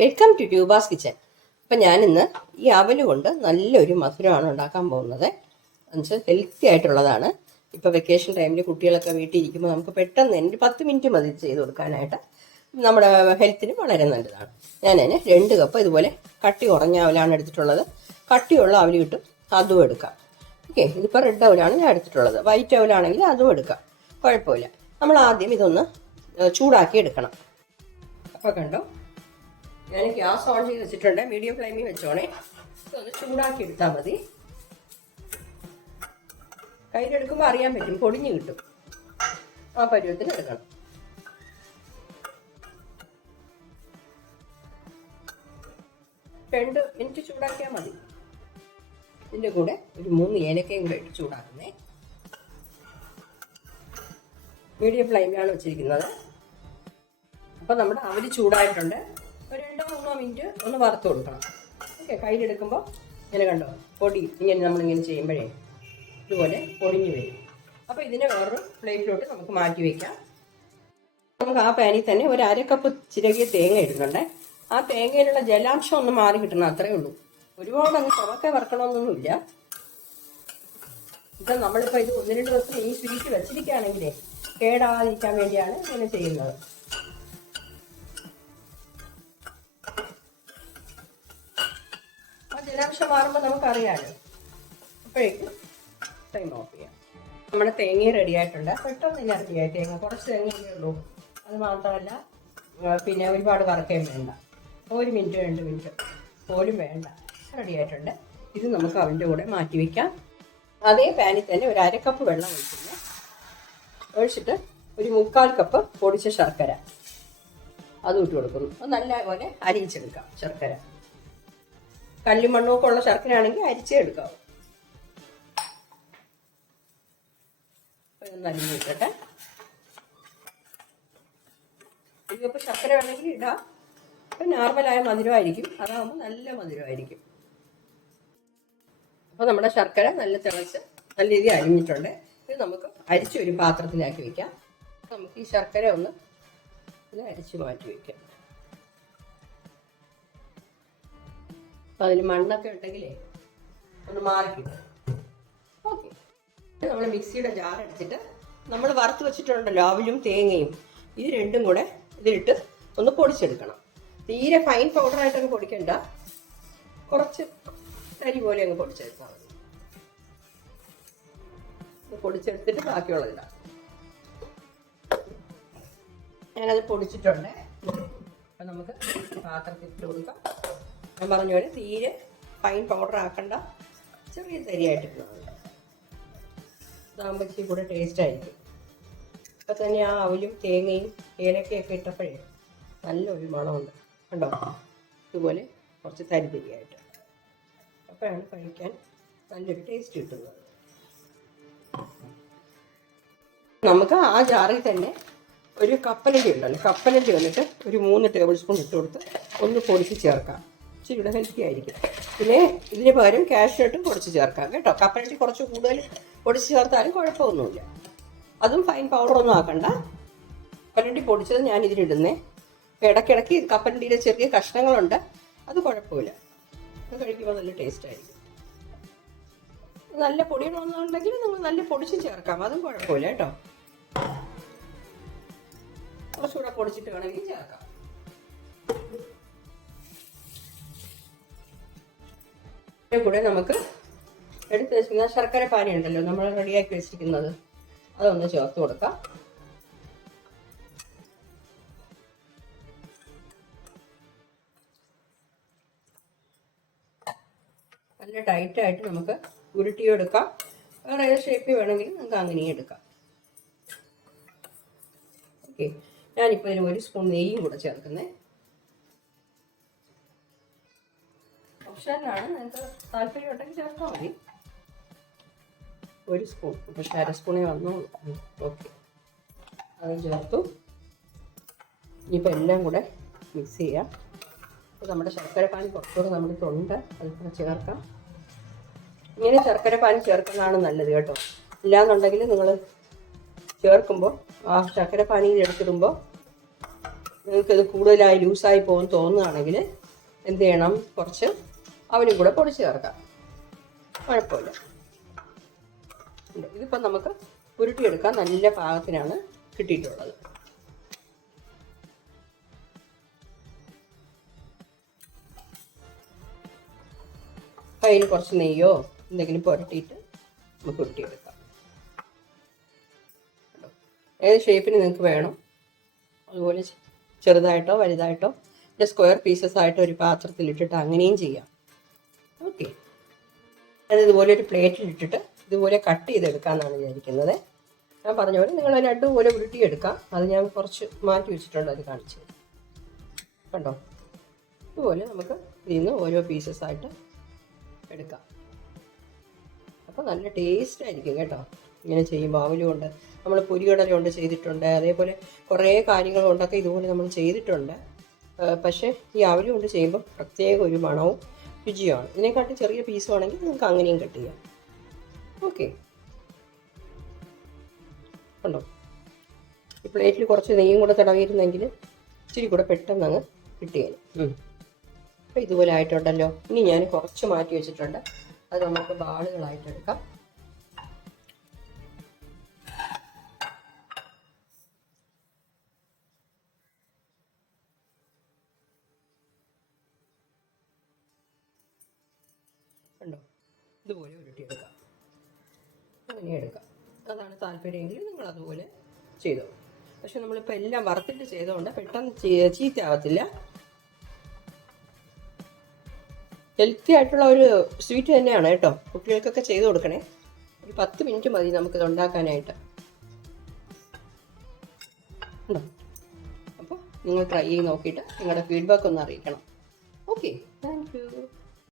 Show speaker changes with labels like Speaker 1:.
Speaker 1: Welcome to ട്യൂബാസ് kitchen അപ്പം ഞാനിന്ന് ഈ അവൽ കൊണ്ട് നല്ലൊരു മധുരമാണ് ഉണ്ടാക്കാൻ പോകുന്നത്. എന്നുവെച്ചാൽ ഹെൽത്തി ആയിട്ടുള്ളതാണ്. ഇപ്പോൾ വെക്കേഷൻ ടൈമിൽ കുട്ടികളൊക്കെ വീട്ടിൽ ഇരിക്കുമ്പോൾ നമുക്ക് പെട്ടെന്ന് തന്നെ പത്ത് മിനിറ്റ് മതി ചെയ്ത് കൊടുക്കാനായിട്ട്. നമ്മുടെ ഹെൽത്തിന് വളരെ നല്ലതാണ്. ഞാൻ ഞാനതിന് രണ്ട് കപ്പ് ഇതുപോലെ കട്ടി കുറഞ്ഞ അവലാണ് എടുത്തിട്ടുള്ളത്. കട്ടിയുള്ള അവൽ കിട്ടും അതും എടുക്കാം. ഓക്കെ ഇതിപ്പോൾ റെഡ് അവലാണ് ഞാൻ എടുത്തിട്ടുള്ളത്. വൈറ്റ് അവലാണെങ്കിൽ അതും എടുക്കാം. കുഴപ്പമില്ല. നമ്മൾ ആദ്യം ഇതൊന്ന് ചൂടാക്കി എടുക്കണം. അപ്പോൾ കണ്ടോ? ഞാൻ ഗ്യാസ് ഓൺ ചെയ്ത് വെച്ചിട്ടുണ്ട്. മീഡിയം ഫ്ലെയിമിൽ വെച്ചോണേ. ഇതൊന്ന് ചൂടാക്കി എടുത്താൽ മതി. കയ്യിലെടുക്കുമ്പോൾ അറിയാൻ പറ്റും. പൊടിഞ്ഞു കിട്ടും. ആ പരുവത്തിൽ എടുക്കണം. രണ്ട് മിനിറ്റ് ചൂടാക്കിയാൽ മതി. ഇതിന്റെ കൂടെ ഒരു മൂന്ന് ഏലക്കയും കൂടെ ഇട്ട് ചൂടാക്കുന്നേ. മീഡിയം ഫ്ലെയിമിലാണ് വെച്ചിരിക്കുന്നത്. അപ്പോൾ നമ്മുടെ അവർ ചൂടായിട്ടുണ്ട്. ഒരു രണ്ടോ മൂന്നോ മിനിറ്റ് ഒന്ന് വറുത്ത് കൊടുക്കണം. ഓക്കെ കയ്യിലെടുക്കുമ്പോൾ ഇങ്ങനെ കണ്ടോ? പൊടി ഇങ്ങനെ നമ്മളിങ്ങനെ ചെയ്യുമ്പോഴേ ഇതുപോലെ പൊടിഞ്ഞു വരും. അപ്പോൾ ഇതിനെ വേറൊരു പ്ലേറ്റിലോട്ട് നമുക്ക് മാറ്റി വയ്ക്കാം നമുക്ക് ആ പാനിൽ തന്നെ ഒരു അരക്കപ്പ് കപ്പ് ചിരകിയ തേങ്ങ ഇടുന്നുണ്ട്. ആ തേങ്ങയിലുള്ള ജലാംശം ഒന്ന് മാറി കിട്ടണം അത്രേ ഉള്ളൂ. ഒരുപാട് അങ്ങ് ചുമക്കെ വറക്കണമെന്നൊന്നുമില്ല. ഇപ്പം നമ്മളിപ്പോൾ ഇത് ഒന്ന് രണ്ട് ദിവസം ഈ സ്വീറ്റ് വെച്ചിരിക്കുകയാണെങ്കിലേ കേടാതിരിക്കാൻ വേണ്ടിയാണ് ഇങ്ങനെ ചെയ്യുന്നത്. ജലാംശം മാറുമ്പോൾ നമുക്കറിയാലോ. അപ്പോഴേക്കും ടൈം ഓഫ് ചെയ്യാം. നമ്മുടെ തേങ്ങ റെഡി ആയിട്ടുണ്ട്. പെട്ടെന്ന് തന്നെ ഇറക്കിയായി തേങ്ങ കുറച്ച് തേങ്ങയേ ഉള്ളൂ. അത് മാത്രമല്ല പിന്നെ ഒരുപാട് വറക്കുകയും വേണ്ട. ഒരു മിനിറ്റ് രണ്ട് മിനിറ്റ് പോലും വേണ്ട. റെഡി ആയിട്ടുണ്ട്. ഇത് നമുക്ക് അവന്റെ കൂടെ മാറ്റി വയ്ക്കാം അതേ പാനിൽ തന്നെ ഒരു അര കപ്പ് വെള്ളം ഒഴിക്കുന്നു ഒഴിച്ചിട്ട് ഒരു മുക്കാൽ കപ്പ് പൊടിച്ച ശർക്കര. അതും ഇട്ട് കൊടുക്കുന്നു. അത് നല്ലപോലെ അരിയിച്ചെടുക്കാം ശർക്കര. കല്ലും മണ്ണുമൊക്കെ ഉള്ള ശർക്കര ആണെങ്കിൽ അരിച്ചേ എടുക്കാം. ഇതൊന്ന് അരിഞ്ഞ് വെക്കട്ടെ. ശർക്കര വേണമെങ്കിൽ ഇടാം. ഇപ്പം നോർമലായ മധുരമായിരിക്കും. അതാകുമ്പോൾ നല്ല മധുരമായിരിക്കും. അപ്പോൾ നമ്മുടെ ശർക്കര നല്ല തിളച്ച് നല്ല രീതിയിൽ അരിഞ്ഞിട്ടുണ്ട്. ഇത് നമുക്ക് അരിച്ച് ഒരു പാത്രത്തിലാക്കി വെക്കാം. നമുക്ക് ഈ ശർക്കര ഒന്ന് അരിച്ച് മാറ്റി വെക്കാം. അപ്പം അതിന് മണ്ണൊക്കെ ഉണ്ടെങ്കിലേ ഒന്ന് മാറി ഓക്കെ. നമ്മൾ മിക്സിയുടെ ജാർ എടുത്തിട്ട് നമ്മൾ വറുത്ത് വെച്ചിട്ടുണ്ടല്ലോ അവലും തേങ്ങയും ഇത് രണ്ടും കൂടെ ഇതിലിട്ട് ഒന്ന് പൊടിച്ചെടുക്കണം. തീരെ ഫൈൻ പൗഡറായിട്ട് അങ്ങ് പൊടിക്കണ്ട. കുറച്ച് തരി പോലെ അങ്ങ് പൊടിച്ചെടുത്താൽ മതി. പൊടിച്ചെടുത്തിട്ട് ബാക്കിയുള്ളതിടാം ഞാനത് പൊടിച്ചിട്ടുണ്ട്. അപ്പം നമുക്ക് പാത്രത്തിൽ കൊടുക്കാം. ഞാൻ പറഞ്ഞ പോലെ തീരെ ഫൈൻ പൗഡർ ആക്കണ്ട. ചെറിയ തരിയായിട്ട് മതി ഇതാകുമ്പോൾ കൂടെ ടേസ്റ്റ് ആയിരിക്കും. ഇപ്പം തന്നെ ആ അവലും തേങ്ങയും ഏലക്കയൊക്കെ ഇട്ടപ്പോഴേ നല്ലൊരു മണമുണ്ട്. കണ്ടോ? ഇതുപോലെ കുറച്ച് തരിതരിയായിട്ട് അപ്പോഴാണ് കഴിക്കാൻ നല്ലൊരു ടേസ്റ്റ് കിട്ടുന്നത്. നമുക്ക് ആ ജാറിൽ തന്നെ ഒരു കപ്പലണ്ടി ഉണ്ടല്ലോ. കപ്പലണ്ടി വന്നിട്ട് ഒരു മൂന്ന് ടേബിൾ സ്പൂൺ ഇട്ട് കൊടുത്ത് ഒന്ന് പൊടിച്ച് ചേർക്കാം. ഇച്ചിരി ഹെൽത്തി ആയിരിക്കും. പിന്നെ ഇതിന് പകരം കാഷ്നട്ടും പൊടിച്ച് ചേർക്കാം കേട്ടോ. കപ്പലണ്ടി കുറച്ച് കൂടുതൽ പൊടിച്ച് ചേർത്താലും കുഴപ്പമൊന്നുമില്ല. അതും ഫൈൻ പൗഡറൊന്നും ആക്കണ്ട. കപ്പലണ്ടി പൊടിച്ചത് ഞാൻ ഇതിലിടുന്നേ ഇടയ്ക്കിടയ്ക്ക് കപ്പലണ്ടിയുടെ ചെറിയ കഷ്ണങ്ങളുണ്ട്. അത് കുഴപ്പമില്ല. അത് കഴിക്കുമ്പോൾ നല്ല ടേസ്റ്റ് ആയിരിക്കും. നല്ല പൊടികളൊന്നുണ്ടെങ്കിൽ നിങ്ങൾ നല്ല പൊടിച്ച് ചേർക്കാം. അതും കുഴപ്പമില്ല കേട്ടോ. കുറച്ചുകൂടെ പൊടിച്ചിട്ട് വേണമെങ്കിൽ ചേർക്കാം. കൂടെ നമുക്ക് എടുത്ത് വെച്ചിരിക്കുന്ന ശർക്കര പാനി ഉണ്ടല്ലോ നമ്മൾ റെഡിയാക്കി വെച്ചിരിക്കുന്നത്. അതൊന്ന് ചേർത്ത് കൊടുക്കാം. നല്ല ടൈറ്റായിട്ട് നമുക്ക് ഉരുട്ടിയെടുക്കാം. വേറെ ഏത് ഷേപ്പിൽ വേണമെങ്കിൽ നമുക്ക് അങ്ങനെയും എടുക്കാം. ഓക്കെ ഞാനിപ്പോൾ ഇതിന് ഒരു സ്പൂൺ നെയ്യും കൂടെ ചേർക്കുന്നത് ഓപ്ഷനിലാണ് നിങ്ങൾക്ക് താല്പര്യം ഉണ്ടെങ്കിൽ ചേർത്താൽ മതി. ഒരു സ്പൂൺ. പക്ഷേ അര സ്പൂണേ വന്നോളൂ ഓക്കെ. അതും ചേർത്തു. ഇനിയിപ്പോൾ എല്ലാം കൂടെ മിക്സ് ചെയ്യാം. അപ്പോൾ നമ്മുടെ ശർക്കര പാനി കുറച്ചുകൂടെ നമ്മുടെ ഉണ്ട് അതിപ്പോൾ ചേർക്കാം. ഇങ്ങനെ ശർക്കര പാനി ചേർക്കുന്നതാണ് നല്ലത് കേട്ടോ. ഇല്ലാന്നുണ്ടെങ്കിൽ നിങ്ങൾ ചേർക്കുമ്പോൾ ആ ശർക്കര പാനിയിൽ എടുത്തിടുമ്പോൾ നിങ്ങൾക്കത് കൂടുതലായി ലൂസായി പോകുമെന്ന് തോന്നുകയാണെങ്കിൽ എന്ത് ചെയ്യണം? കുറച്ച് അവനും കൂടെ പൊടിച്ച് ചേർക്കാം. കുഴപ്പമില്ല. ഇതിപ്പോ നമുക്ക് ഉരുട്ടിയെടുക്കാൻ നല്ല പാകത്തിനാണ് കിട്ടിയിട്ടുള്ളത്. കയ്യിൽ കുറച്ച് നെയ്യോ എന്തെങ്കിലും പുരട്ടിയിട്ട് നമുക്ക് ഉരുട്ടിയെടുക്കാം? ഏത് ഷേപ്പിന് നിങ്ങൾക്ക് വേണം. അതുപോലെ ചെറുതായിട്ടോ വലുതായിട്ടോ സ്ക്വയർ പീസസ് ആയിട്ട് ഒരു പാത്രത്തിൽ ഇട്ടിട്ട് അങ്ങനെയും ചെയ്യാം. ഓക്കെ അത് ഇതുപോലെ ഒരു പ്ലേറ്റിൽ ഇട്ടിട്ട് ഇതുപോലെ കട്ട് ചെയ്തെടുക്കാമെന്നാണ് വിചാരിക്കുന്നത്. ഞാൻ പറഞ്ഞ പോലെ നിങ്ങൾ ലഡു പോലെ ഉരുട്ടിയെടുക്കാം. അത് ഞാൻ കുറച്ച് മാറ്റി വെച്ചിട്ടുണ്ട് അത് കാണിച്ചു കണ്ടോ? ഇതുപോലെ നമുക്ക് ഇതിൽ നിന്ന് ഓരോ പീസസ് ആയിട്ട് എടുക്കാം. അപ്പോൾ നല്ല ടേസ്റ്റ് ആയിരിക്കും കേട്ടോ. ഇങ്ങനെ ചെയ്യുമ്പോൾ അവലും കൊണ്ട് നമ്മൾ പൊരികടല കൊണ്ട് ചെയ്തിട്ടുണ്ട്. അതേപോലെ കുറേ കാര്യങ്ങൾ കൊണ്ടൊക്കെ ഇതുപോലെ നമ്മൾ ചെയ്തിട്ടുണ്ട്. പക്ഷേ ഈ അവലും കൊണ്ട് ചെയ്യുമ്പോൾ പ്രത്യേക ഒരു മണവും രുചിയുമാണ് ഇതിനെക്കാട്ടി ചെറിയ പീസ് ആണെങ്കിൽ നിങ്ങൾക്ക് അങ്ങനെയും കട്ട് ചെയ്യാം. ഓക്കെ ഉണ്ടോ ഈ പ്ലേറ്റിൽ കുറച്ച് നെയ്യും കൂടെ തടവിയിരുന്നെങ്കിൽ ഇച്ചിരി കൂടെ പെട്ടെന്ന് അങ്ങ് കിട്ടിയേനെ അപ്പോൾ ഇതുപോലെ ആയിട്ടുണ്ടല്ലോ. ഇനി ഞാൻ കുറച്ച് മാറ്റി വെച്ചിട്ടുണ്ട്. അത് നമുക്ക് ബാളുകളായിട്ട് ഇതുപോലെ ഉരുട്ടിയെടുക്കാം. അങ്ങനെ എടുക്കാം. അതാണ് താല്പര്യമെങ്കിൽ നിങ്ങൾ അതുപോലെ ചെയ്തോ. പക്ഷെ നമ്മളിപ്പോൾ എല്ലാം വറുത്തിട്ട് ചെയ്തുകൊണ്ട് പെട്ടെന്ന് ചീത്ത ആവത്തില്ല. ഹെൽത്തി ആയിട്ടുള്ള ഒരു സ്വീറ്റ് തന്നെയാണ് കേട്ടോ. കുട്ടികൾക്കൊക്കെ ചെയ്തു കൊടുക്കണേ. ഒരു പത്ത് മിനിറ്റ് മതി നമുക്കിത് ഉണ്ടാക്കാനായിട്ട്. ഉണ്ടോ? അപ്പോൾ നിങ്ങൾ ട്രൈ ചെയ്ത് നോക്കിയിട്ട് നിങ്ങളുടെ ഫീഡ്ബാക്ക് ഒന്ന് അറിയിക്കണം. Okay thank you